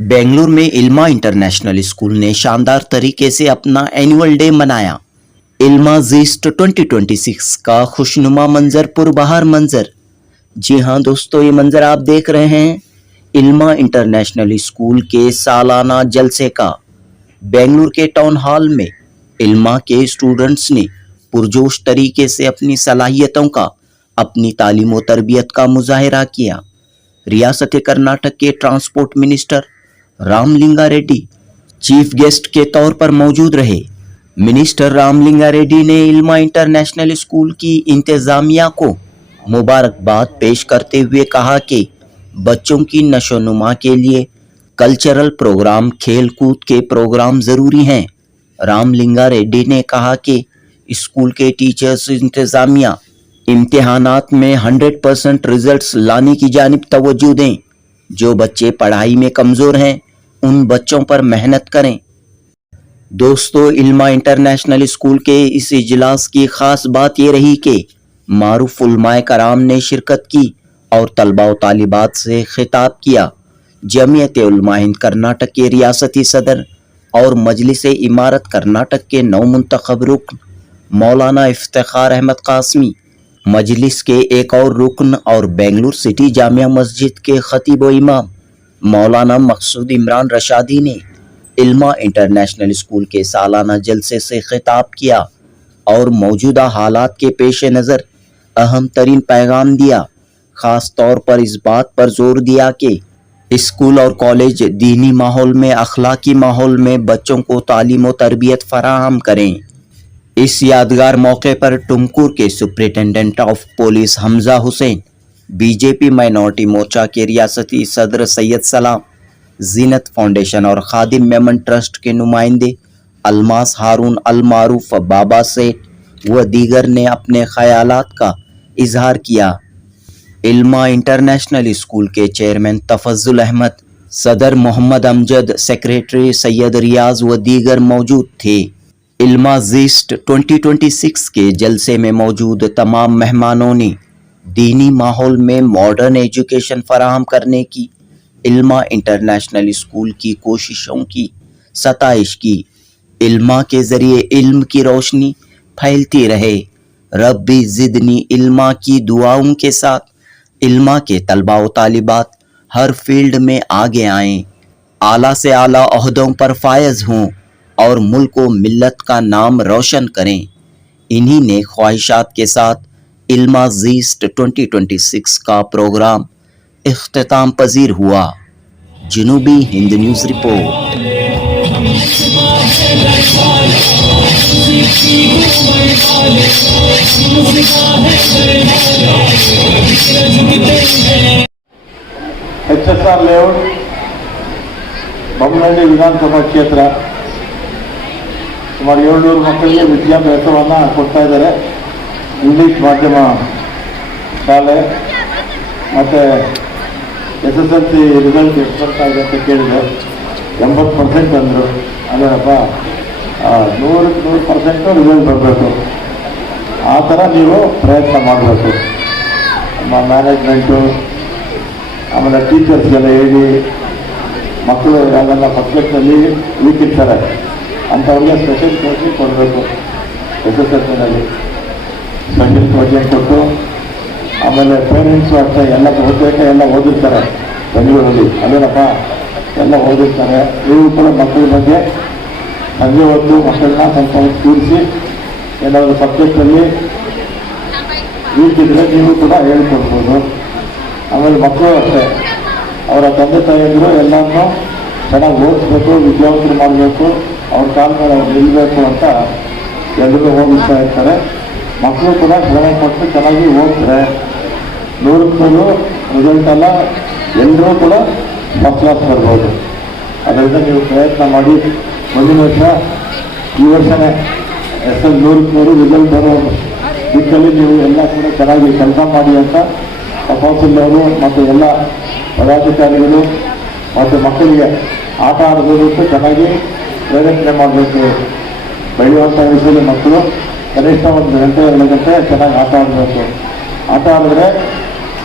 बेंगलुरु में इल्मा international school ने शानदार तरीके से अपना एनुअल डे मनाया। इल्मा जीस्ट 2026 का खुशनुमा मंजर पुरबहार मंजर। जी हाँ दोस्तों, ये मंजर आप देख रहे हैं इल्मा इंटरनेशनल स्कूल के सालाना जलसे का। बेंगलुरु के टाउन हॉल में इल्मा के स्टूडेंट्स ने पुरजोश तरीके से अपनी सलाहियतों का, अपनी तालीम व तरबियत का मुजाहिरा किया। रियासत कर्नाटक के transport minister Ramalinga Reddy chief guest के तौर पर मौजूद रहे। मिनिस्टर रामलिंगा रेड्डी ने इल्मा इंटरनेशनल स्कूल की इंतजामिया को मुबारकबाद पेश करते हुए कहा कि बच्चों की नशोनुमा के लिए कल्चरल प्रोग्राम, खेल कूद के प्रोग्राम ज़रूरी हैं। रामलिंगा रेड्डी ने कहा कि स्कूल के टीचर्स, इंतजामिया इम्तिहानात में 100% रिजल्ट्स लाने की जानिब तवज्जो दें। जो बच्चे पढ़ाई में कमज़ोर हैं उन बच्चों पर मेहनत करें। दोस्तों, इल्मा इंटरनेशनल स्कूल के इस इजलास की ख़ास बात ये रही कि मारूफ उलमाए कराम ने शिरकत की और तलबा व तालिबात से खिताब किया। जमीयत उलमा हिंद कर्नाटक के रियासती सदर और मजलिस इमारत कर्नाटक के नवमुंतखब रुकन मौलाना इफ्तिखार अहमद कासमी, मजलिस के एक और रुकन और बेंगलुरु सिटी जामिया मस्जिद के खतीब व इमाम मौलाना मकसूद इमरान रशादी ने इल्मा इंटरनेशनल स्कूल के सालाना जलसे से खिताब किया और मौजूदा हालात के पेश नज़र अहम तरीन पैगाम दिया। ख़ास तौर पर इस बात पर जोर दिया कि स्कूल और कॉलेज दीनी माहौल में, अखलाकी माहौल में बच्चों को तालीम व तरबियत फराहम करें। इस यादगार मौके पर टुमकुर के superintendent of police Hamza Hussain, BJP minority Morcha के रियासती सदर सैयद सलाम, जीनत फाउंडेशन और खादिम मेमन ट्रस्ट के नुमाइंदे अलमास हारून, अल मारूफ, बाबा सेठ व दीगर ने अपने ख्यालात का इजहार किया। इल्मा इंटरनेशनल स्कूल के चेयरमैन तफज्जुल अहमद, सदर मोहम्मद अमजद, सेक्रेटरी सैयद रियाज व दीगर मौजूद थे। इल्मा जीस्ट 2026 के जलसे में मौजूद तमाम मेहमानों ने दीनी माहौल में मॉडर्न एजुकेशन फराहम करने की इल्मा इंटरनेशनल स्कूल की कोशिशों की सताइश की। इल्मा के ज़रिए इल्म की रोशनी फैलती रहे। रब्बी ज़िदनी इल्मा की दुआओं के साथ इल्मा के तलबा व तालिबात हर फील्ड में आगे आएं, आला से आला ओहदों पर फायज हों और मुल्क व मिल्लत का नाम रोशन करें। इन्हीं ने ख्वाहिशात के साथ इल्मा जीस्ट 2026 का प्रोग्राम इख्तिताम पजीर हुआ। Janubi Hind news report. HSR layout Bommanahalli ವಿಧಾನಸಭಾ ಕ್ಷೇತ್ರ ಸುಮಾರು 700 ಮಕ್ಕಳಿಗೆ ವಿದ್ಯಾಭ್ಯಾಸವನ್ನು ಕೊಡ್ತಾ ಇದ್ದಾರೆ. ಇಂಗ್ಲೀಷ್ ಮಾಧ್ಯಮ ಶಾಲೆ ಮತ್ತು SSLC ರಿಸಲ್ಟ್ ಎಷ್ಟು ಬರ್ತಾ ಇದೆ ಅಂತ ಕೇಳಿದೆ. 80% ಅಂದರು. ಅದೇನಪ್ಪ, 100% 100% ರಿಸಲ್ಟ್ ಬರಬೇಕು. ಆ ಥರ ನೀವು ಪ್ರಯತ್ನ ಮಾಡಬೇಕು. ನಮ್ಮ ಮ್ಯಾನೇಜ್ಮೆಂಟು ಆಮೇಲೆ ಟೀಚರ್ಸ್ಗೆಲ್ಲ ಹೇಳಿ, ಮಕ್ಕಳು ಯಾವೆಲ್ಲ ಸಬ್ಜೆಕ್ಟ್ನಲ್ಲಿ ವೀಕ್ ಇರ್ತಾರೆ ಅಂಥವ್ರಿಗೆ ಸ್ಪೆಷಲ್ ಕೋಚಿಂಗ್ ಕೊಡಬೇಕು. SSLCನಲ್ಲಿ ಸ್ಪೆಷಲ್ ಕೋಚಿಂಗ್ ಕೊಟ್ಟು, ಆಮೇಲೆ ಪೇರೆಂಟ್ಸು ಅಷ್ಟೇ ಎಲ್ಲ ಓದಬೇಕು, ಎಲ್ಲ ಓದಿರ್ತಾರೆ ಬೆಂಗಳೂರಲ್ಲಿ. ಅದೇನಪ್ಪ, ಎಲ್ಲ ಓದಿರ್ತಾರೆ. ನೀವು ಕೂಡ ಮಕ್ಕಳ ಬಗ್ಗೆ ಸಂಜೆ ಹೊತ್ತು ಮಕ್ಕಳನ್ನ ಸ್ವಲ್ಪ ಕೂರಿಸಿ ಏನಾದರೂ ಸಬ್ಜೆಕ್ಟಲ್ಲಿ ವೀಕ್ ಇದ್ದರೆ ನೀವು ಕೂಡ ಹೇಳ್ಕೊಡ್ಬೋದು. ಆಮೇಲೆ ಮಕ್ಕಳು ಅಷ್ಟೇ ಅವರ ತಂದೆ ತಾಯಿಯಂದರು ಎಲ್ಲನೂ ಚೆನ್ನಾಗಿ ಓದಿಸ್ಬೇಕು, ವಿದ್ಯಾವಂತರು ಮಾಡಬೇಕು, ಅವ್ರ ಕಾಲ ಮೇಲೆ ಅವ್ರು ನಿಲ್ಲಬೇಕು ಅಂತ ಎಲ್ಲರೂ ಓದಿಸ್ತಾ ಇರ್ತಾರೆ. ಮಕ್ಕಳು ಕೂಡ ಶ್ರಮ ಪಟ್ಟು ಚೆನ್ನಾಗಿ ಓದಿದ್ರೆ 100% ರಿಸಲ್ಟ್ ಅಲ್ಲ, ಎಲ್ಲರೂ ಕೂಡ ಫಸ್ಟ್ ಕ್ಲಾಸ್ ಬರ್ಬೋದು. ಅದರಿಂದ ನೀವು ಪ್ರಯತ್ನ ಮಾಡಿ. ಮುಂದಿನ ವರ್ಷ, ಈ ವರ್ಷನೇ SL 100% ರಿಸಲ್ಟ್ ಬರೋ ದಿಕ್ಕಲ್ಲಿ ನೀವು ಎಲ್ಲ ಕೂಡ ಚೆನ್ನಾಗಿ ಕೆಲಸ ಮಾಡಿ ಅಂತ ತಹಸೀಲ್ದಾರರು ಮತ್ತು ಎಲ್ಲ ಪದಾಧಿಕಾರಿಗಳು ಮತ್ತು ಮಕ್ಕಳಿಗೆ ಆಟ ಆಡೋದಕ್ಕೆ ಚೆನ್ನಾಗಿ ಪ್ರೇರೇಪಣೆ ಮಾಡಬೇಕು. ಬೆಳೆಯುವಂಥ ವಯಸ್ಸಲ್ಲಿ ಮಕ್ಕಳು ಕನಿಷ್ಠ 1 ಗಂಟೆ 2 ಗಂಟೆ ಚೆನ್ನಾಗಿ ಆಟ ಆಡಬೇಕು. ಆಟ ಆಡಿದ್ರೆ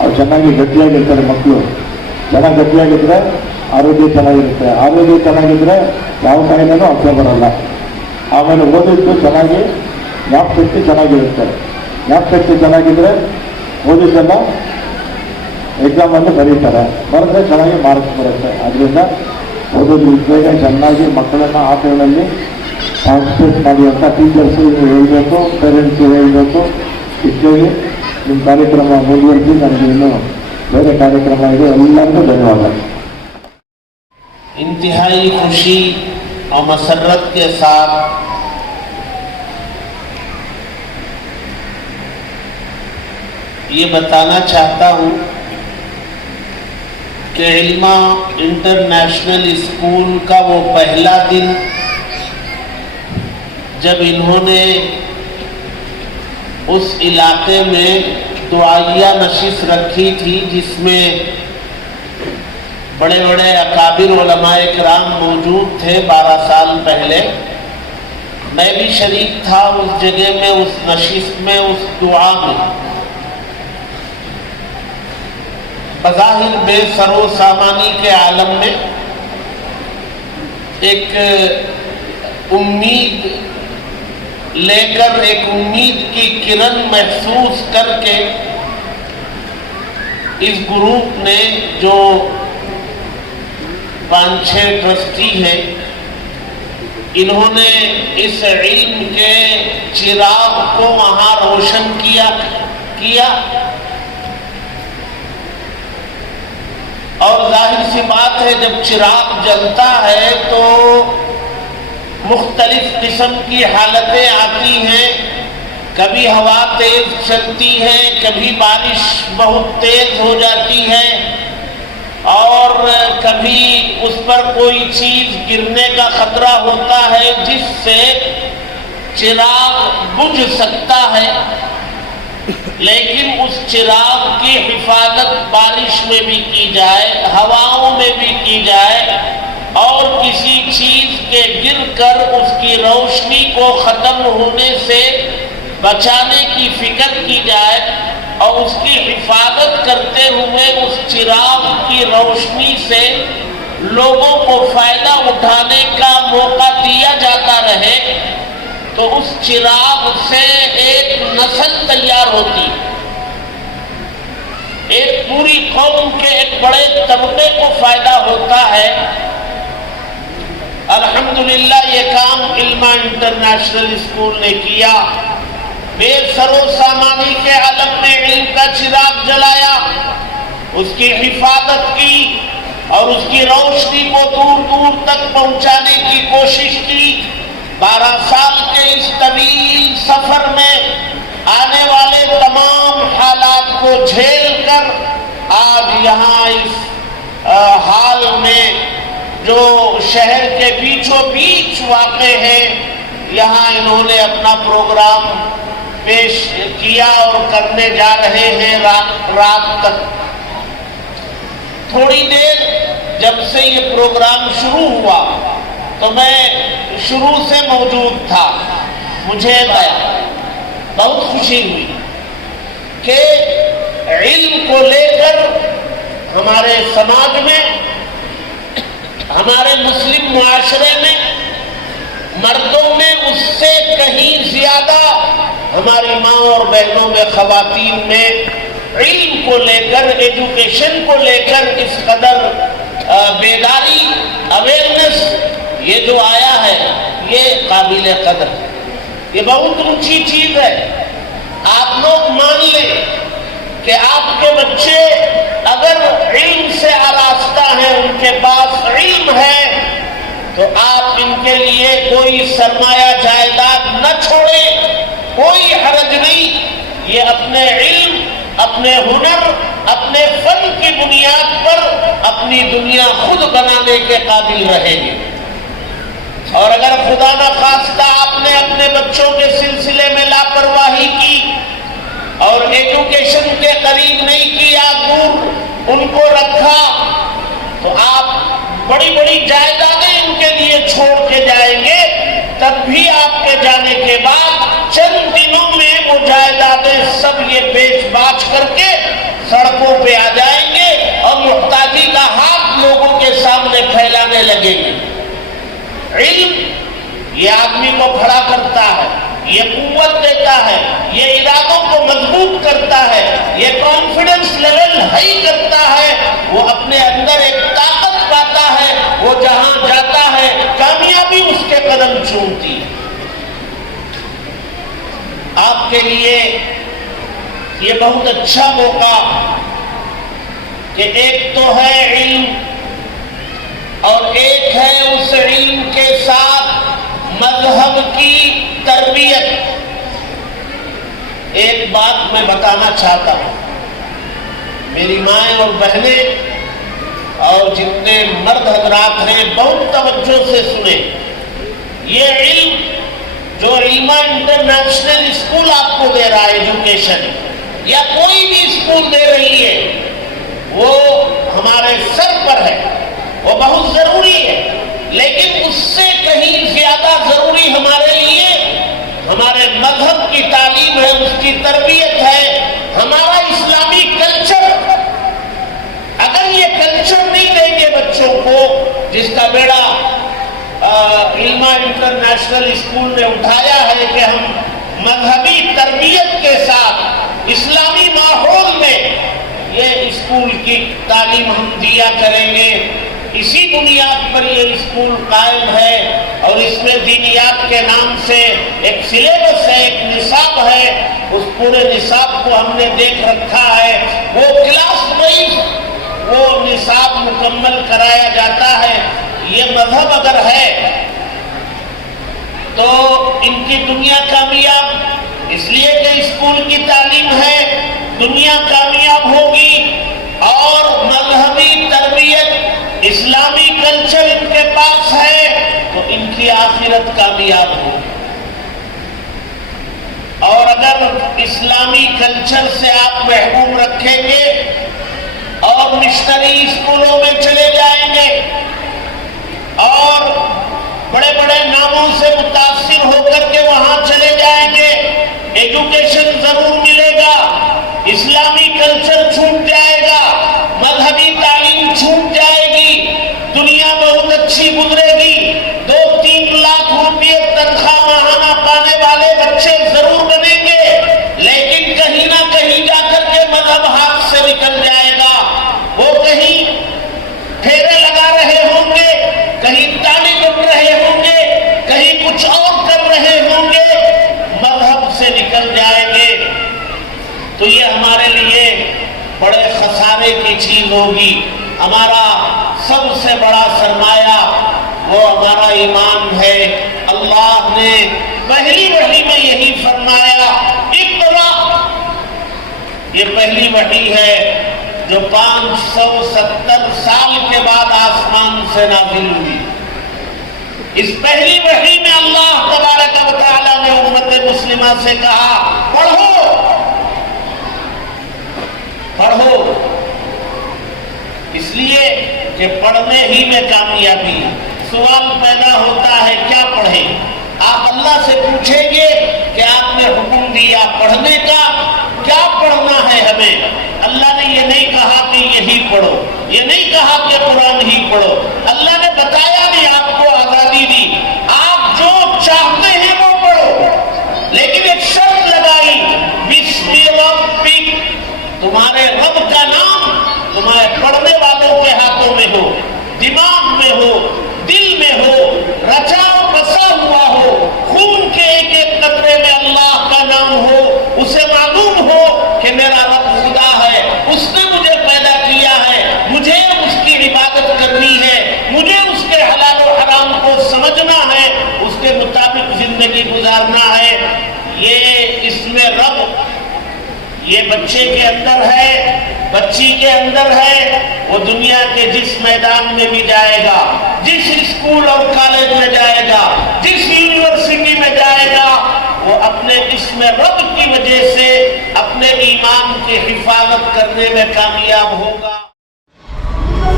ಅವ್ರು ಚೆನ್ನಾಗಿ ಗಟ್ಟಿಯಾಗಿರ್ತಾರೆ. ಮಕ್ಕಳು ಚೆನ್ನಾಗಿ ಗಟ್ಟಿಯಾಗಿದ್ದರೆ ಆರೋಗ್ಯ ಚೆನ್ನಾಗಿರುತ್ತೆ. ಆರೋಗ್ಯ ಚೆನ್ನಾಗಿದ್ದರೆ ಯಾವ ಕಾಯಿಲೆನೂ ಹತ್ರ ಬರಲ್ಲ. ಆಮೇಲೆ ಓದಿದ್ದು ಚೆನ್ನಾಗಿ ಜ್ಞಾಪಕಶಕ್ತಿ ಚೆನ್ನಾಗಿರುತ್ತೆ. ಜ್ಞಾಪಕಶಕ್ತಿ ಚೆನ್ನಾಗಿದ್ದರೆ ಓದಿದ್ದೆಲ್ಲ ಎಕ್ಸಾಮಲ್ಲಿ ಬರೀತಾರೆ, ಬರೆದ್ರೆ ಚೆನ್ನಾಗಿ ಮಾರ್ಕ್ಸ್ ಬರುತ್ತೆ. ಅದರಿಂದ ಓದೋದು ಬೇಗ ಚೆನ್ನಾಗಿ ಮಕ್ಕಳನ್ನು ಆಟಗಳಲ್ಲಿ ಪಾರ್ಟಿಸಿಪೇಟ್ ಮಾಡಿ ಅಂತ ಟೀಚರ್ಸು ಹೇಳಬೇಕು, ಪೇರೆಂಟ್ಸು ಹೇಳಬೇಕು. ಇಷ್ಟೇಳಿ ನಿಮ್ಮ ಕಾರ್ಯಕ್ರಮ ಮುಂದುವರಿಸಿ. ನನಗೆ ಇನ್ನೂ ಬೇರೆ ಕಾರ್ಯಕ್ರಮ ಇದೆ. ಎಲ್ಲರಿಗೂ ಧನ್ಯವಾದ. इंतहाई खुशी और मसरत के साथ ये बताना चाहता हूँ कि इल्मा इंटरनेशनल स्कूल का वो पहला दिन जब इन्होंने उस इलाके में दुआया नशिश रखी थी जिसमें बड़े बड़े अकाबिर उलमाए किराम मौजूद थे 12 साल पहले, मैं भी शरीक था उस जगह में, उस नशिश में, उस दुआ में। बज़ाहिर बेसरो सामानी के आलम में एक उम्मीद लेकर, एक उम्मीद की किरण महसूस करके इस ग्रुप ने जो 5-6 ट्रस्टी हैं, इन्होंने इस इल्म के चिराग को वहाँ रोशन किया और जाहिर सी बात है जब चिराग जलता है तो मुख्तलिफ किस्म की हालतें आती हैं। कभी हवा तेज चलती है, कभी बारिश बहुत तेज हो जाती है और कभी उस पर कोई चीज गिरने का खतरा होता है जिससे चिराग बुझ सकता है। लेकिन उस चिराग की हिफाजत बारिश में भी की जाए, हवाओं में भी की जाए और किसी चीज के गिरकर उसकी रोशनी को खत्म होने से बचाने की फिक्र की जाए और उसकी हिफाजत करते हुए उस चिराग की रोशनी से लोगों को फायदा उठाने का मौका दिया जाता रहे, तो उस चिराग से एक नस्ल तैयार होती, एक पूरी कौम के एक बड़े तबके को फायदा होता है। अल्हम्दुलिल्लाह ये काम इल्मा इंटरनेशनल स्कूल ने किया। बेसरो सामानी के आलम में इल्म का चिराग जलाया, उसकी हिफाजत की और उसकी रोशनी को दूर दूर तक पहुंचाने की कोशिश की। 12 साल के इस तवील सफर में आने वाले तमाम हालात को झेल कर आज यहाँ इस हाल में जो शहर के बीचों बीच वाक़े है, यहाँ इन्होंने अपना प्रोग्राम पेश किया और करने जा रहे हैं रात तक। थोड़ी देर जब से ये प्रोग्राम शुरू हुआ तो मैं शुरू से मौजूद था। मुझे बहुत खुशी हुई कि इल्म को लेकर हमारे समाज में, हमारे मुस्लिम मुआशरे में मर्दों में उससे कहीं ज्यादा हमारी माँ और बहनों में, खवातीन में इल्म को लेकर, एजुकेशन को लेकर इस कदर बेदारी, अवेयरनेस ये जो आया है ये काबिल कदर, ये बहुत ऊंची चीज है। आप लोग मान लें कि आपके बच्चे अगर इल्म से आरास्ता हैं, उनके पास इल्म है, तो आप इनके लिए कोई सरमाया जायदाद न छोड़े, कोई हरज नहीं। ये अपने इल्म, अपने हुनर, अपने फन की बुनियाद पर अपनी दुनिया खुद बनाने के काबिल रहेंगे। और अगर खुदा न खास्ता आपने अपने बच्चों के सिलसिले में लापरवाही की और एजुकेशन के करीब नहीं किया, दूर उनको रखा, तो आप बड़ी बड़ी जायदादें इनके लिए छोड़ के जाएंगे। तब भी आपके जाने के बाद चंद दिनों में वो जायदादें सब ये बेच बाच करके सड़कों पे आ जाएंगे और मुहताजी का हाथ लोगों के सामने आप के लिए ये बहुत अच्छा मौका कि एक तो है इल्म और एक है उस इल्म के साथ मजहब की तरबियत। एक बात मैं बताना चाहता हूं, मेरी माएँ और बहनें और जितने मर्द हजरात हैं बहुत तवज्जो से सुने। ये इल्म जो इल्मा इंटरनेशनल स्कूल आपको दे रहा है, एजुकेशन या कोई भी स्कूल दे रही है, वो हमारे सर पर है, वो बहुत जरूरी है, लेकिन उससे कहीं ज्यादा जरूरी हमारे लिए हमारे मजहब की तालीम है, उसकी तरबियत है, हमारा इस्लामी कल्चर। अगर ये कल्चर नहीं देंगे बच्चों को, जिसका बेड़ा इल्मा इंटरनेशनल स्कूल ने उठाया है कि हम मजहबी तरबियत के साथ इस्लामी माहौल में ये स्कूल की तालीम हम दिया करेंगे, इसी बुनियाद पर ये स्कूल कायम है। और इसमें दीनियात के नाम से एक सिलेबस है, एक निसाब है, उस पूरे निसाब को हमने देख रखा है। वो क्लास वाइज वो निसाब मुकम्मल कराया जाता है। ये मजहब अगर है तो इनकी दुनिया कामयाब, इसलिए कि स्कूल की तालीम है, दुनिया कामयाब होगी। और मजहबी तरबियत, इस्लामी कल्चर इनके पास है तो इनकी आखिरत कामयाब होगी। और अगर इस्लामी कल्चर से आप महबूब रखेंगे और मिशनरी स्कूलों में चले जाएंगे और बड़े बड़े नामों से मुतासिर होकर के वहां चले जाएंगे, एजुकेशन जरूर मिलेगा, इस्लामी कल्चर छूट जाएगा, मजहबी तालीम छूट जाएगी, दुनिया बहुत अच्छी गुजरेगी। 2-3 लाख रुपये तनख्वाह माहाना पाने वाले बच्चे जरूर बनेंगे, लेकिन कहीं ना कहीं जाकर के मजहब हाथ से निकल जाएगा। वो कहीं फेरे लगा रहे होंगे, कहीं ताली बन रहे होंगे, कहीं कुछ और कर रहे होंगे, मजहब से निकल जाएंगे। तो ये हमारे लिए बड़े खसारे की चीज होगी। हमारा सबसे बड़ा सरमाया वो हमारा ईमान है। अल्लाह ने पहली वही में यही फरमाया, इक़रा। ये पहली वही है जो 570 साल के बाद आसमान से नाज़िल हुई। इस पहली वही में अल्लाह तबारक व तआला ने उम्मत मुस्लिमा से कहा, पढ़ो पढ़ो, इसलिए कि पढ़ने ही में कामयाबी है। सवाल पैदा होता है क्या पढ़ें? आप अल्लाह से पूछेंगे कि आपने हुक्म दिया पढ़ने का, क्या पढ़ना है हमें? अल्लाह ने ये नहीं कहा कि यही पढ़ो, ये नहीं कहा कि कुरान ही पढ़ो। अल्लाह ने बताया नहीं, आपको आजादी दी, आप जो चाहते हैं वो पढ़ो, लेकिन एक शर्त लगाई, बिस्मि रब्बिक, तुम्हारे रब का नाम तुम्हारे पढ़ने वालों के हाथों में हो, दिमाग में हो, दिल में हो, रचा और बसा हुआ हो, खून के एक एक कतरे में अल्लाह का नाम हो, उसे मालूम हो कि मेरा रब खुदा है, उसने मुझे पैदा किया है, मुझे उसकी इबादत करनी है, मुझे उसके हलाल और हराम को समझना है, उसके मुताबिक जिंदगी गुजारना है। ये इसमें रब ये बच्चे के अंदर है, बच्ची के अंदर है। वो दुनिया के जिस मैदान में भी जाएगा, जिस स्कूल और कॉलेज में जाएगा, जिस यूनिवर्सिटी में जाएगा, वो अपने इसमें रब की वजह से अपने ईमान की हिफाजत करने में कामयाब होगा।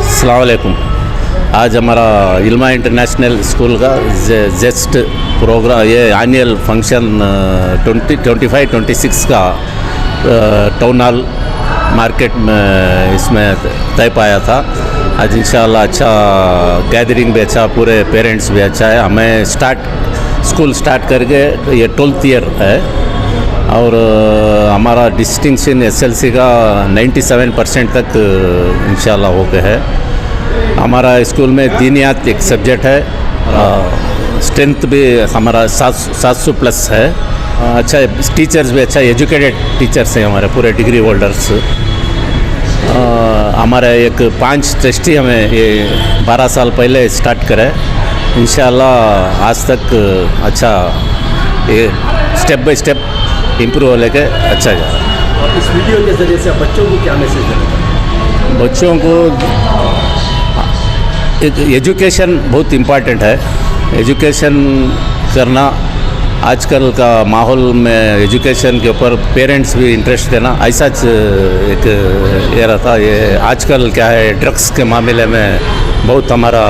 अस्सलाम वालेकुम। आज हमारा इल्मा इंटरनेशनल स्कूल का जेस्ट प्रोग्राम, ये एनुअल फंक्शन 2025-26 का टाउन हॉल मार्केट में इसमें तय पाया था। आज इंशाल्लाह अच्छा गैदरिंग भी अच्छा, पूरे पेरेंट्स भी अच्छा है। हमें स्कूल स्टार्ट करके ये 12th ईयर है और हमारा डिस्टिंक्शन SLC का 97% तक इंशाल्लाह हो गया है। हमारा स्कूल में दीनियात एक सब्जेक्ट है, स्ट्रेंथ भी हमारा 700 प्लस है अच्छा टीचर्स भी अच्छा एजुकेटेड टीचर्स हैं हमारे पूरे डिग्री होल्डर्स। हमारे एक 5 ट्रस्टी हमें ये 12 साल पहले स्टार्ट करे, इंशाल्लाह आज तक अच्छा ये स्टेप बाय स्टेप इम्प्रूव लेके अच्छा जा रहा है। और इस वीडियो के ज़रिए से आप बच्चों को क्या मैसेज देना चाहते हैं? बच्चों को एजुकेशन बहुत इम्पॉर्टेंट है। एजुकेशन करना आजकल का माहौल में एजुकेशन के ऊपर पेरेंट्स भी इंटरेस्ट देना ऐसा एक ये रहता। ये आजकल क्या है ड्रग्स के मामले में बहुत हमारा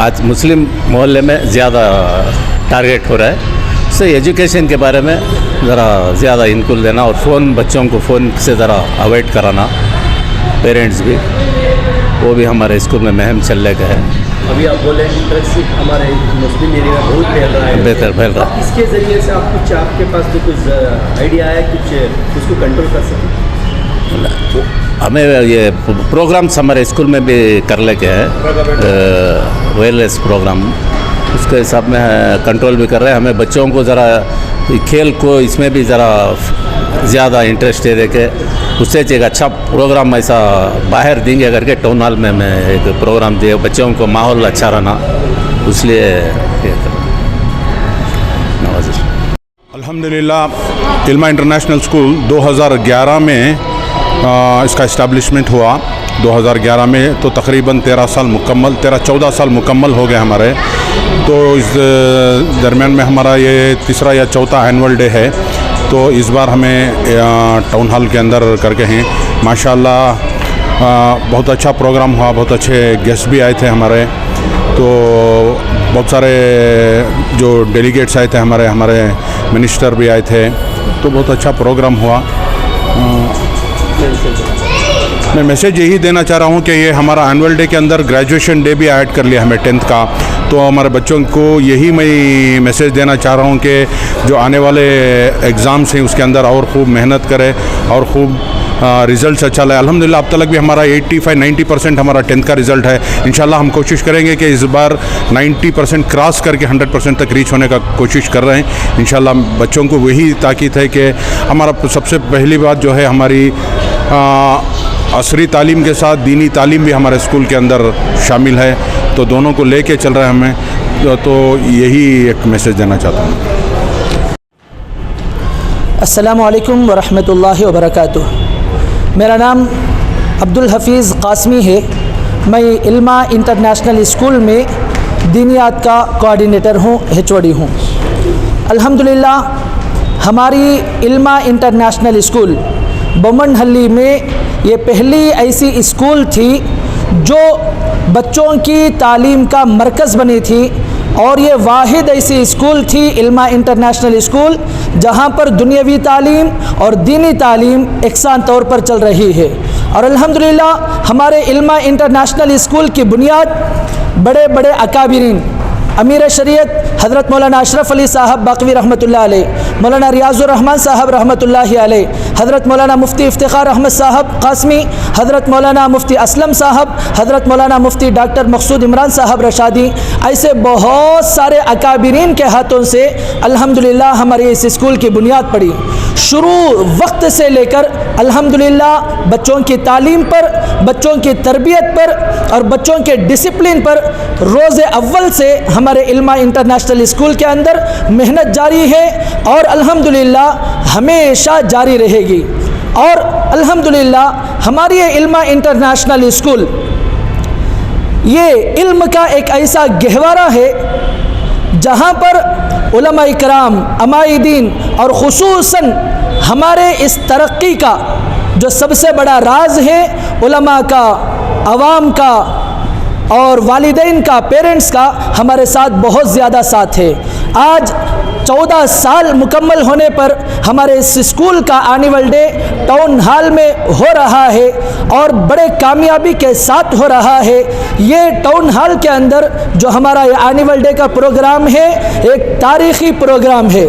आज मुस्लिम मोहल्ले में ज़्यादा टारगेट हो रहा है। इससे एजुकेशन के बारे में ज़रा ज़्यादा इनपुट देना और बच्चों को फ़ोन से ज़रा अवॉइड कराना, पेरेंट्स भी, वो भी हमारे स्कूल में मुहिम चलने का है। अभी आप बोले ड्रग्स हमारे मुस्लिम एरिया में बहुत फैल रहा है, बेहतर फैल रहा है। इसके ज़रिए से आप कुछ आपके पास जो कुछ आइडिया है कुछ उसको कंट्रोल कर सकें? हमें ये प्रोग्राम्स हमारे स्कूल में भी कर लेके हैं, वेलनेस प्रोग्राम, उसके हिसाब में कंट्रोल भी कर रहे हैं। हमें बच्चों को ज़रा खेल को इसमें भी ज़रा ज़्यादा इंटरेस्ट दे देके उससे एक अच्छा प्रोग्राम ऐसा बाहर देंगे करके टाउन हॉल में मैं एक प्रोग्राम दिए, बच्चों को माहौल अच्छा रहना, इसलिए अल्हम्दुलिल्लाह इल्मा इंटरनेशनल स्कूल 2011 में इसका इस्टेब्लिशमेंट हुआ। 2011 में तो तकरीबन 14 साल मुकम्मल हो गए हमारे। तो इस दरमियान में हमारा ये तीसरा या चौथा एनुअल डे है। तो इस बार हमें टाउन हॉल के अंदर करके हैं माशाल्लाह। बहुत अच्छा प्रोग्राम हुआ, बहुत अच्छे गेस्ट भी आए थे हमारे। तो बहुत सारे जो डेलीगेट्स आए थे हमारे मिनिस्टर भी आए थे। तो बहुत अच्छा प्रोग्राम हुआ। मैं मैसेज यही देना चाह रहा हूँ कि ये हमारा एनुअल डे के अंदर ग्रेजुएशन डे भी ऐड कर लिया हमें 10th का। तो हमारे बच्चों को यही मैं मैसेज देना चाह रहा हूँ कि जो आने वाले एग्ज़ाम्स हैं उसके अंदर और खूब मेहनत करें और खूब रिज़ल्ट अच्छा लाए। अल्हम्दुलिल्लाह अब तक भी हमारा 85-90% हमारा 10th का रिज़ल्ट है। इंशाल्लाह हम कोशिश करेंगे कि इस बार 90% क्रॉस करके 100% तक रीच होने का कोशिश कर रहे हैं। इंशाल्लाह बच्चों को वही ताकीद है कि हमारा सबसे पहली बात जो है हमारी असरी तालीम के साथ दीनी तालीम भी हमारे स्कूल के अंदर शामिल है। तो दोनों को लेके चल रहे हैं हमें। तो यही एक मैसेज देना चाहता हूँ। अस्सलामु अलैकुम वरहमतुल्लाहि वबरकातुह। मेरा नाम अब्दुल हफीज़ कासमी है। मैं इल्मा इंटरनेशनल स्कूल में दीनियात का कोऑर्डिनेटर हूँ, HOD हूँ। अल्हम्दुलिल्लाह हमारी इल्मा इंटरनेशनल स्कूल बोमनहल्ली में ये पहली ऐसी स्कूल थी जो बच्चों की तालीम का मरकज़ बनी थी और ये वाहिद ऐसी स्कूल थी इल्मा इंटरनेशनल स्कूल जहाँ पर दुनियावी तालीम और दीनी तालीम एकसान तौर पर चल रही है। और अल्हम्दुलिल्लाह हमारे इल्मा इंटरनेशनल स्कूल की बुनियाद बड़े बड़े अकाबिरीन अमीर शरीयत हज़रत मौलाना अशरफ अली साहब बाक़वी रहमतुल्लाह अलैह, मौलाना रियाज़ुर रहमान साहब रहमतुल्लाह अलैह, हज़रत मौलाना मुफ्ती इफ्तिखार अहमद साहब कासमी, हज़रत मौलाना मुफ्ती असलम साहब, हज़रत मौलाना मुफ्ती डॉक्टर मकसूद इमरान साहब रशादी, ऐसे बहुत सारे अकाबिरीन के हाथों से अल्हम्दुलिल्लाह हमारे इस स्कूल की बुनियाद पड़ी। शुरू वक्त से लेकर अल्हम्दुलिल्लाह बच्चों की तालीम पर, बच्चों की तरबियत पर और बच्चों के डिसिप्लिन पर रोज़ अव्वल से हमारे इल्मा इंटरनेशनल स्कूल के अंदर मेहनत जारी है और अल्हम्दुलिल्लाह हमेशा जारी रहेगी। और अल्हम्दुलिल्लाह हमारी ये इल्मा इंटरनेशनल स्कूल ये इल्म का एक ऐसा गहवारा है जहाँ पर उलमा इकराम, अमाइदीन और खुसूसन हमारे इस तरक्की का जो सबसे बड़ा राज है उलमा का, अवाम का और वालिदैन का, पेरेंट्स का हमारे साथ बहुत ज़्यादा साथ है। आज 14 साल मुकम्मल होने पर हमारे इस स्कूल का एनुअल डे टाउन हॉल में हो रहा है और बड़े कामयाबी के साथ हो रहा है। ये टाउन हॉल के अंदर जो हमारा ये एनुअल डे का प्रोग्राम है एक तारीख़ी प्रोग्राम है।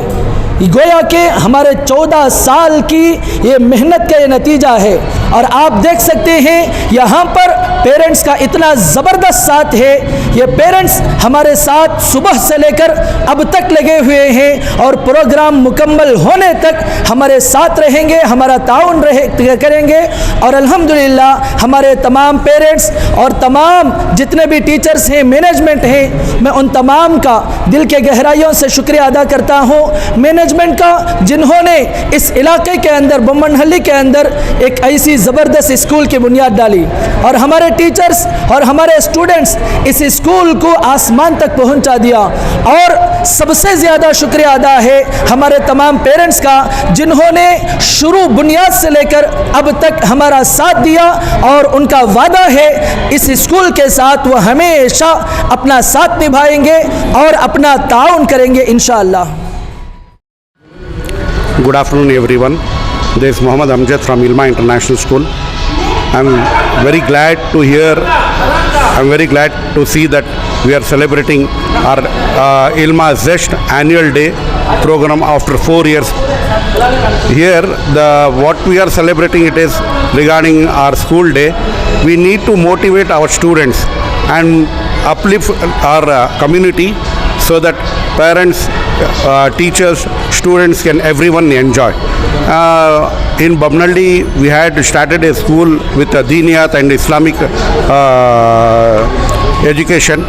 गोया कि हमारे 14 साल की ये मेहनत का ये नतीजा है। और आप देख सकते हैं यहाँ पर पेरेंट्स का इतना ज़बरदस्त साथ है। ये पेरेंट्स हमारे साथ सुबह से लेकर अब तक लगे हुए हैं और प्रोग्राम मुकम्मल होने तक हमारे साथ रहेंगे, हमारा ताउन करेंगे। और अल्हम्दुलिल्लाह हमारे तमाम पेरेंट्स और तमाम जितने भी टीचर्स हैं, मैनेजमेंट हैं, मैं उन तमाम का दिल के गहराइयों से शुक्रिया अदा करता हूँ। मैनेजमेंट का जिन्होंने इस इलाके के अंदर, बोमनहल्ली के अंदर एक ऐसी ज़बरदस्त स्कूल की बुनियाद डाली, और हमारे टीचर्स और हमारे स्टूडेंट्स इस स्कूल को आसमान तक पहुंचा दिया। और सबसे ज़्यादा शुक्रिया अदा है हमारे तमाम पेरेंट्स का, जिन्होंने शुरू बुनियाद से लेकर अब तक हमारा साथ दिया, और उनका वादा है इस स्कूल के साथ वो हमेशा अपना साथ निभाएंगे और अपना ताउन करेंगे इंशाअल्लाह। Good afternoon everyone. This is Mohammad Amjad from Ilma International School. I'm very glad to see that we are celebrating our Ilma Zest annual day program after 4 years. Here what we are celebrating it is regarding our school day. We need to motivate our students and uplift our community so that parents, teachers, students can everyone enjoy. In Babnaldi we had started a school with Diniyat and Islamic education,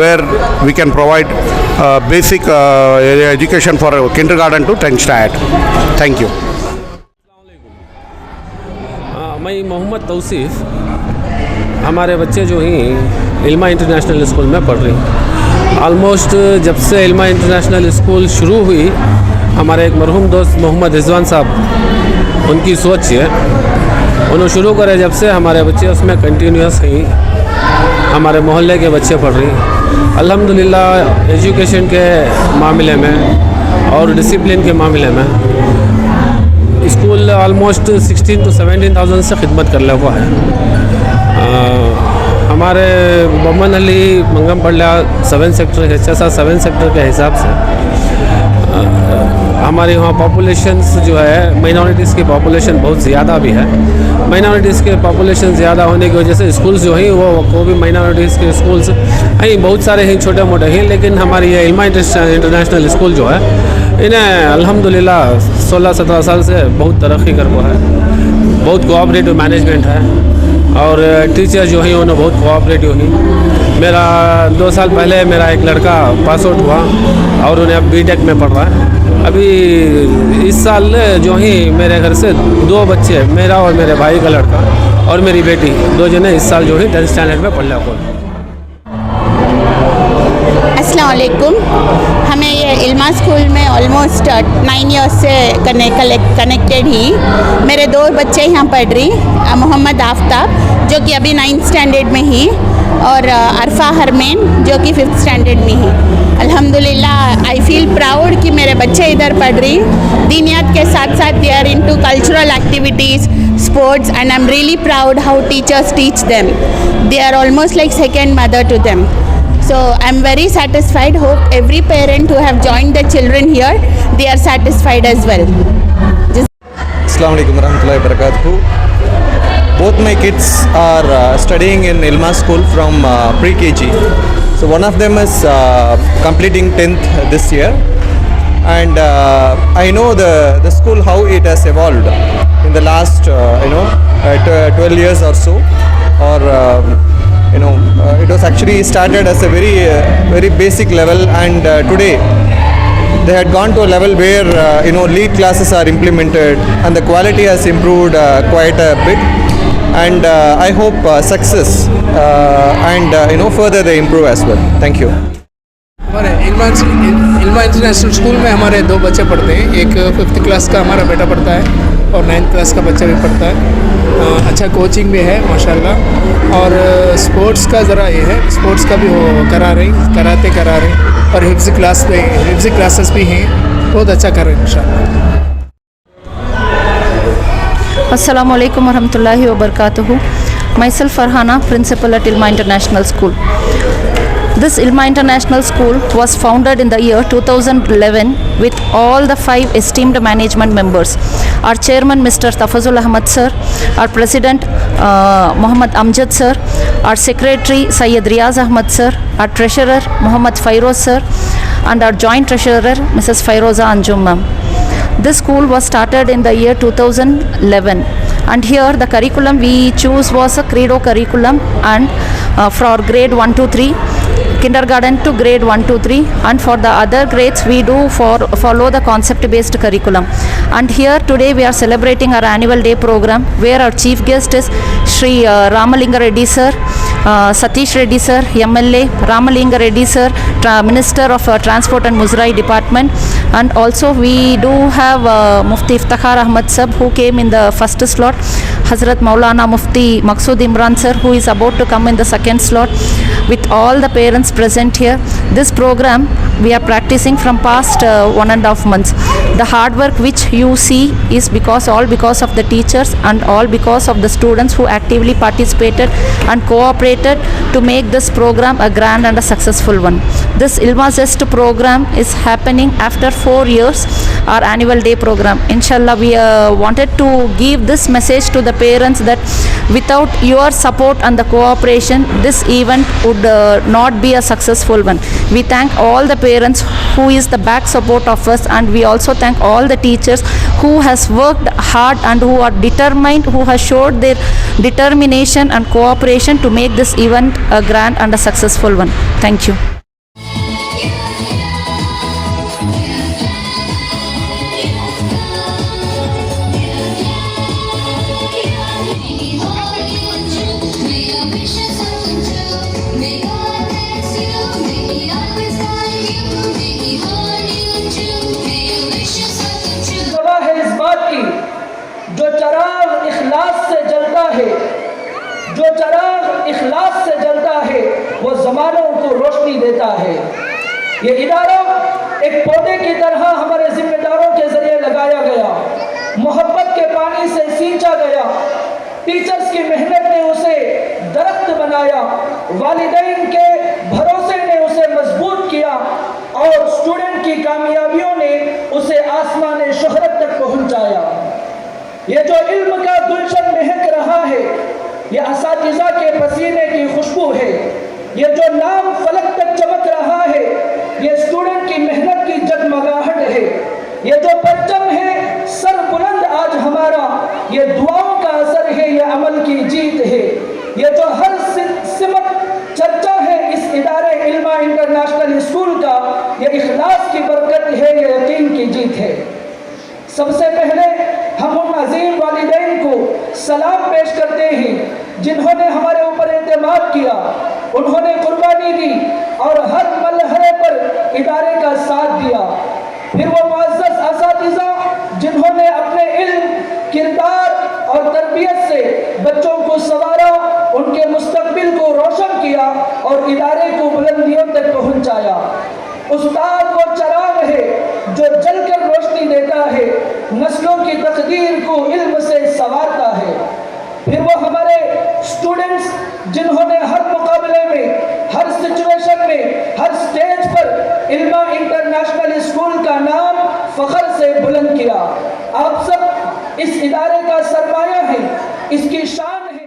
where we can provide basic education for kindergarten to 10th standard. Thank you. मैं मोहम्मद तौसीफ़, हमारे बच्चे जो हैं इल्मा international school में पढ़ रहे हैं। Almost जब से इल्मा इंटरनेशनल स्कूल शुरू हुई, हमारे एक मरहूम दोस्त मोहम्मद रिजवान साहब, उनकी सोच है, उन्होंने शुरू करे जब से हमारे बच्चे उसमें कंटिन्यूस हैं। हमारे मोहल्ले के बच्चे पढ़ रहे हैं। अल्हम्दुलिल्लाह एजुकेशन के मामले में और डिसिप्लिन के मामले में स्कूल ऑलमोस्ट 16 to 17,000 से खिदमत कर हुआ है। हमारे बोमनहल्ली मंगम पड़ला 7 सेक्टर है, 7 सेक्टर के हिसाब से हमारे वहाँ पॉपुलेशंस जो है, माइनॉरिटीज़ की पॉपुलेशन बहुत ज़्यादा भी है। माइनॉरिटीज़ के पॉपुलेशन ज़्यादा होने की वजह से स्कूल्स जो हैं वो भी माइनॉरिटीज़ के स्कूल्स हैं, बहुत सारे हैं, छोटे मोटे हैं। लेकिन हमारी ये इल्मा इंटरनेशनल स्कूल जो है, इन्हें अल्हम्दुलिल्लाह 16-17 साल से बहुत तरक्की कर हुआ है। बहुत कोऑपरेटिव मैनेजमेंट है और टीचर जो हैं उन्हें बहुत कोऑपरेटिव हैं। मेरा 2 साल पहले मेरा एक लड़का पास आउट हुआ और उन्हें अब बीटेक में पढ़ रहा है। अभी इस साल जो हैं मेरे घर से 2 बच्चे, मेरा और मेरे भाई का लड़का और मेरी बेटी, 2 जने इस साल जो है 10th स्टैंडर्ड में पढ़ रहे हैं। अस्सलाम वालेकुम। हमें ये इल्मा स्कूल में ऑलमोस्ट 9 ईयर्स से कनेक्टेड ही। मेरे 2 बच्चे यहाँ पढ़ रही, मोहम्मद आफ्ताब जो कि अभी 9th स्टैंडर्ड में ही, और अरफा हरमैन जो कि 5th स्टैंडर्ड में ही। अल्हम्दुलिल्लाह आई फील प्राउड कि मेरे बच्चे इधर पढ़ रही। दीनियत के साथ साथ they are into cultural activities, sports, and I'm really proud how teachers teach them. They are almost like second mother to them. So I'm very satisfied. Hope every parent who have joined their children here, they are satisfied as well. Assalamu alaikum warahmatullahi wabarakatuh. Both my kids are studying in Ilma school from pre-KG. So one of them is completing 10th this year, and I know the school how it has evolved in the last 12 years or so, or it was actually started as a very basic level, and today they had gone to a level where lead classes are implemented and the quality has improved quite a bit, and I hope success and further they improve as well. Thank you. हमारे इल्मा international school में हमारे 2 बच्चे पढ़ते हैं। एक 5th class का हमारा बेटा पढ़ता है और 9th क्लास का बच्चा भी पढ़ता है। अच्छा कोचिंग भी है माशाल्लाह, और स्पोर्ट्स का ज़रा ये है, स्पोर्ट्स का भी वो करा रहे और हिफ्ज़ क्लासेस भी हैं, बहुत अच्छा कर रहे हैं इंशाल्लाह। Assalamu alaikum warahmatullahi wabarakatuh. Myself Farhana, principal at Ilma International School. This Ilma International School was founded in the year 2011 with all the 5 esteemed management members. Our chairman Mr. Tafazul Ahmad sir, our president Muhammad Amjad sir, our secretary Syed Riaz Ahmad sir, our treasurer Muhammad Fairoz sir, and our joint treasurer Mrs. Fairoza Anjum ma'am. This school was started in the year 2011, and here the curriculum we choose was a Credo curriculum, and for grade 1 to 3, kindergarten to grade 1 to 3, and for the other grades we do follow the concept based curriculum. And here today we are celebrating our annual day program, where our chief guest is Shri Ramalinga Reddy sir, Satish Reddy sir, MLA, Ramalinga Reddy sir, Minister of Transport and Muzrai Department, and also we do have Mufti Iftakhar Ahmad sir, who came in the first slot, Hazrat Maulana Mufti Maqsood Imran sir, who is about to come in the second slot, with all the parents present here. This program we are practicing from past 1.5 months. The hard work which you see is all because of the teachers and all because of the students who actively participated and cooperated to make this program a grand and a successful one. This Ilma Zest program is happening after 4 years, our annual day program. Inshallah, we wanted to give this message to the parents that without your support and the cooperation, this event would not be a successful one. We thank all the parents who is the back support of us, and we also thank all the teachers who has worked hard and who are determined, who has showed their determination and cooperation to make this event a grand and a successful one. Thank you. جو چراغ اخلاص سے جلتا ہے، جو چراغ اخلاص سے جلتا ہے، وہ زمانوں کو روشنی دیتا ہے. یہ ادارہ ایک پودے کی طرح ہمارے ذمہ داروں کے ذریعے لگایا گیا، محبت کے پانی سے سینچا گیا، ٹیچرز کی محنت نے اسے درخت بنایا، والدین کے بھروسے نے اسے مضبوط کیا، اور اسٹوڈنٹ کی کامیابیوں نے اسے آسمان شہرت تک پہنچایا. یہ جو علم کا گلشن مہک رہا ہے، یہ اساتذہ کے پسینے کی خوشبو ہے. یہ جو نام فلک تک چمک رہا ہے، یہ اسٹوڈنٹ کی محنت کی جگمگاہٹ ہے. یہ جو پرچم ہے سر بلند آج ہمارا، یہ دعاؤں کا اثر ہے، یہ عمل کی جیت ہے. یہ جو ہر سمت چرچا ہے اس ادارے علما انٹرنیشنل اسکول کا، یہ اخلاص کی برکت ہے، یہ یقین کی جیت ہے. سب سے پہلے ہم ان عظیم والدین کو سلام پیش کرتے ہیں جنہوں نے ہمارے اوپر اعتماد کیا، انہوں نے قربانی دی اور ہر مرحلے پر ادارے کا ساتھ دیا. پھر وہ معزز اساتذہ جنہوں نے اپنے علم، کردار اور تربیت سے بچوں کو سنوارا، ان کے مستقبل کو روشن کیا اور ادارے کو بلندیوں تک پہنچایا. استاد وہ چراغ ہے جو جل کر روشنی دیتا ہے، نسلوں کی تقدیر کو علم سے سنوارتا ہے. پھر وہ ہمارے اسٹوڈنٹس جنہوں نے ہر مقابلے میں، ہر سچویشن میں، ہر سٹیج پر علما انٹرنیشنل اسکول کا نام فخر سے بلند کیا. آپ سب اس ادارے کا سرمایہ ہیں، اس کی شان ہے.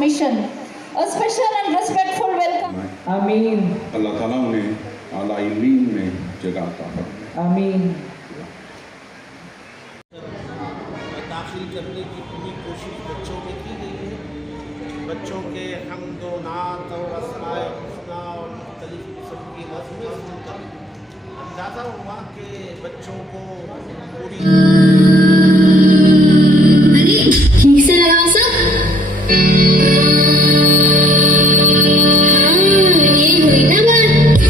mission. A special and respectful welcome. आमीन अल्लाह ताला उन्हें आला इल्मीन में जगह अता फरमाए। आमीन। दाखिल करने की पूरी कोशिश बच्चों में की गई है। बच्चों के हम्द व नात और अस्माए हुस्ना और मुख्तलिफ किस्म की नज़्में सुनकर अंदाज़ा हुआ कि बच्चों को पूरी ठीक से लगाओ सब। ये हुई ना बात।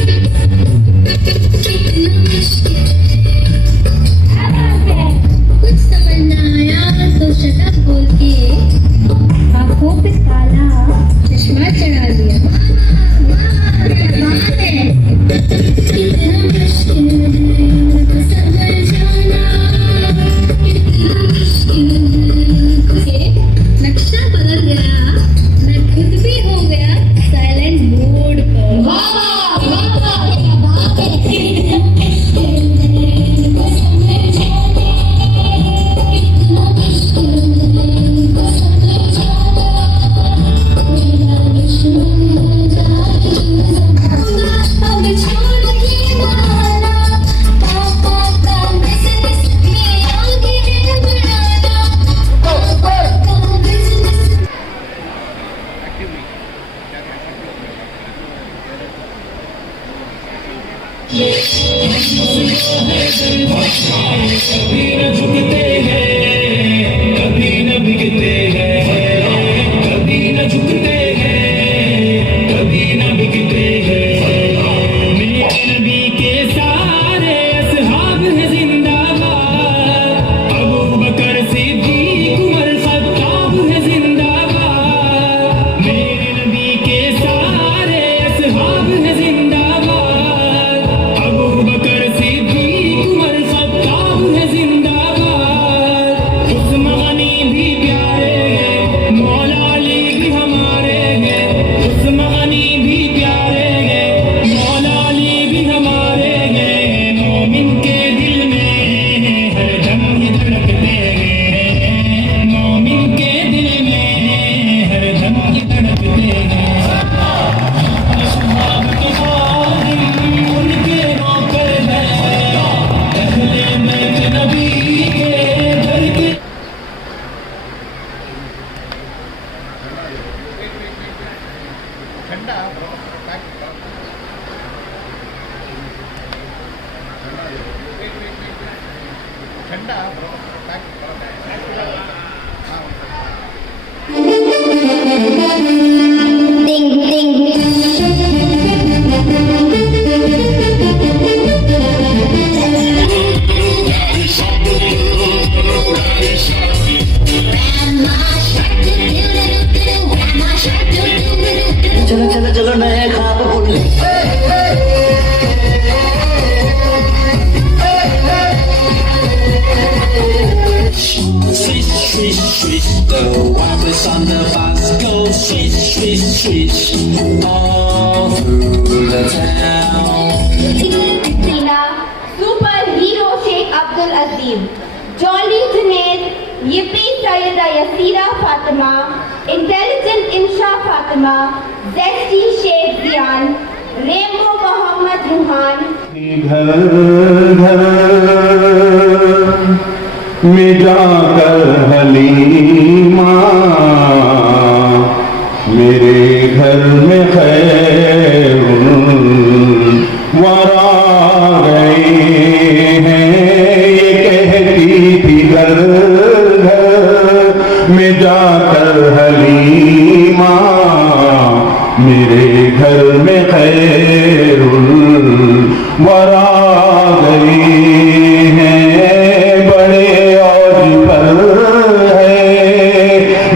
कुछ समझ ना आया तो शटअप बोल के आंखों पे काला चश्मा चढ़ा दिया। कितना मुश्किल है सबर जाना, कितना मुश्किल है। नक्शा बदल गया, मैं खुद भी हो गया साइलेंट मोड पर। चलो चलो चलो नए खाब बोल Swish, swish, swish, the wipers on the bus go swish, swish, swish, all through the town. Tina, superhero Sheikh Abdul Azim, Jolly Junaid, Yippee Sayyida Yasira Fatima, Intelligent Insha Fatima, Zesty Sheikh Zian, Rainbow Muhammad Ruhan. घर घर में जाकर हलीमा मेरे घर में खैरुल वरा गए हैं, ये कहती थी घर घर में जाकर हलीमा मेरे घर में खैरुल वरा गए हैं। बड़े औज पर है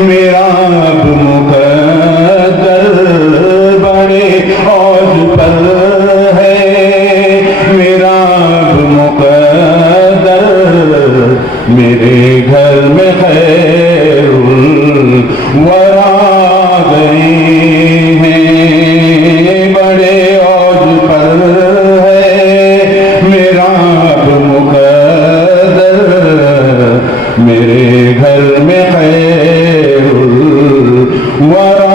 मेरा अब मुकद्दर, बड़े औज पर है मेरा अब मुकद्दर, मेरे घर में खैरुल वरा गए हैं। बड़े औज पर है मेरा अब मुकद्दर, मेरे घर में खैरुल वरा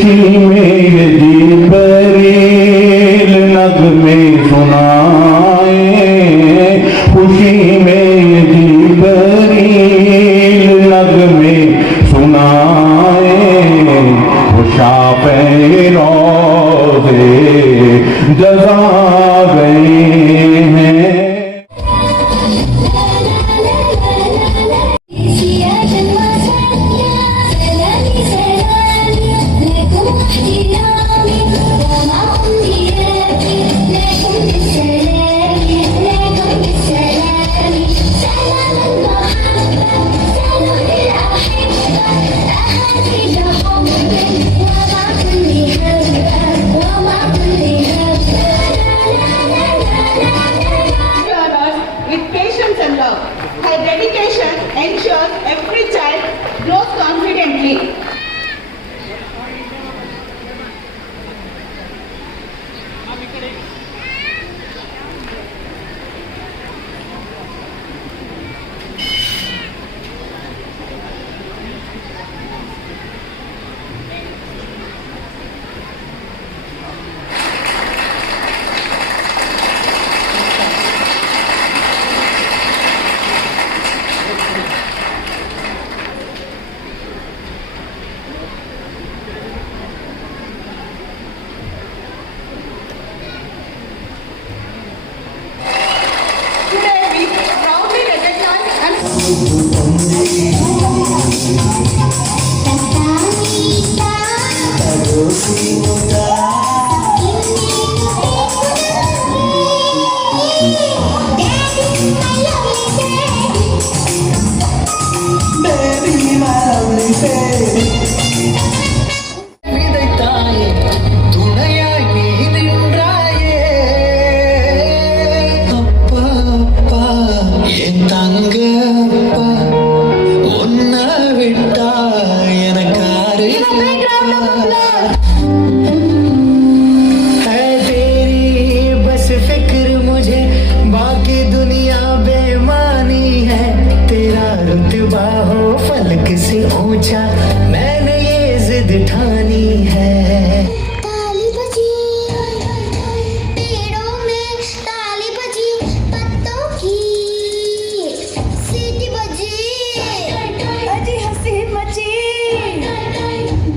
खुशी में ये जिब्रील नगमे सुनाए, खुशी में ये जिब्रील नगमे सुनाए, शाफ़े रोज़े जज़ा गए हैं। With patience and love, her dedication ensures every child grows confidently. Today we proudly recognize and मैंने ये जिद ठानी है। ताली बजी पेड़ों में, ताली बजी पत्तों की, सीटी बजी अजी हंसी मची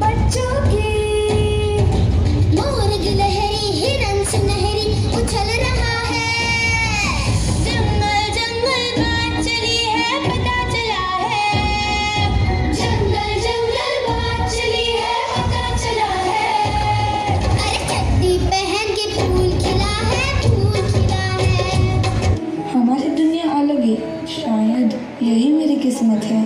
बच्चों की, मोर गिलहरी हिरन सुनहरी उछल रहा है, जंगल जंगल बात चली है पता चला है, जंगल जंगल बात चली है पता चला है, अरे चड्डी पहन के फूल खिला है, फूल खिला है। हमारी दुनिया अलग है, शायद यही मेरी किस्मत है।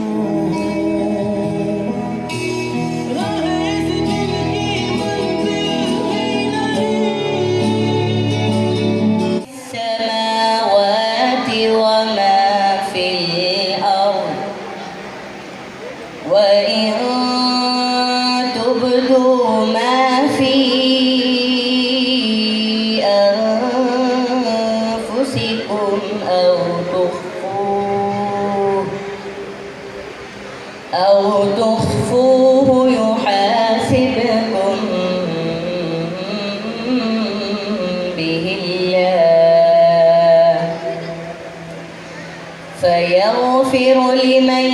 السماوات وما في الأرض وإن تبدوا ما في أنفسكم أو تخفوه يحاسبكم به الله فيغفر لمن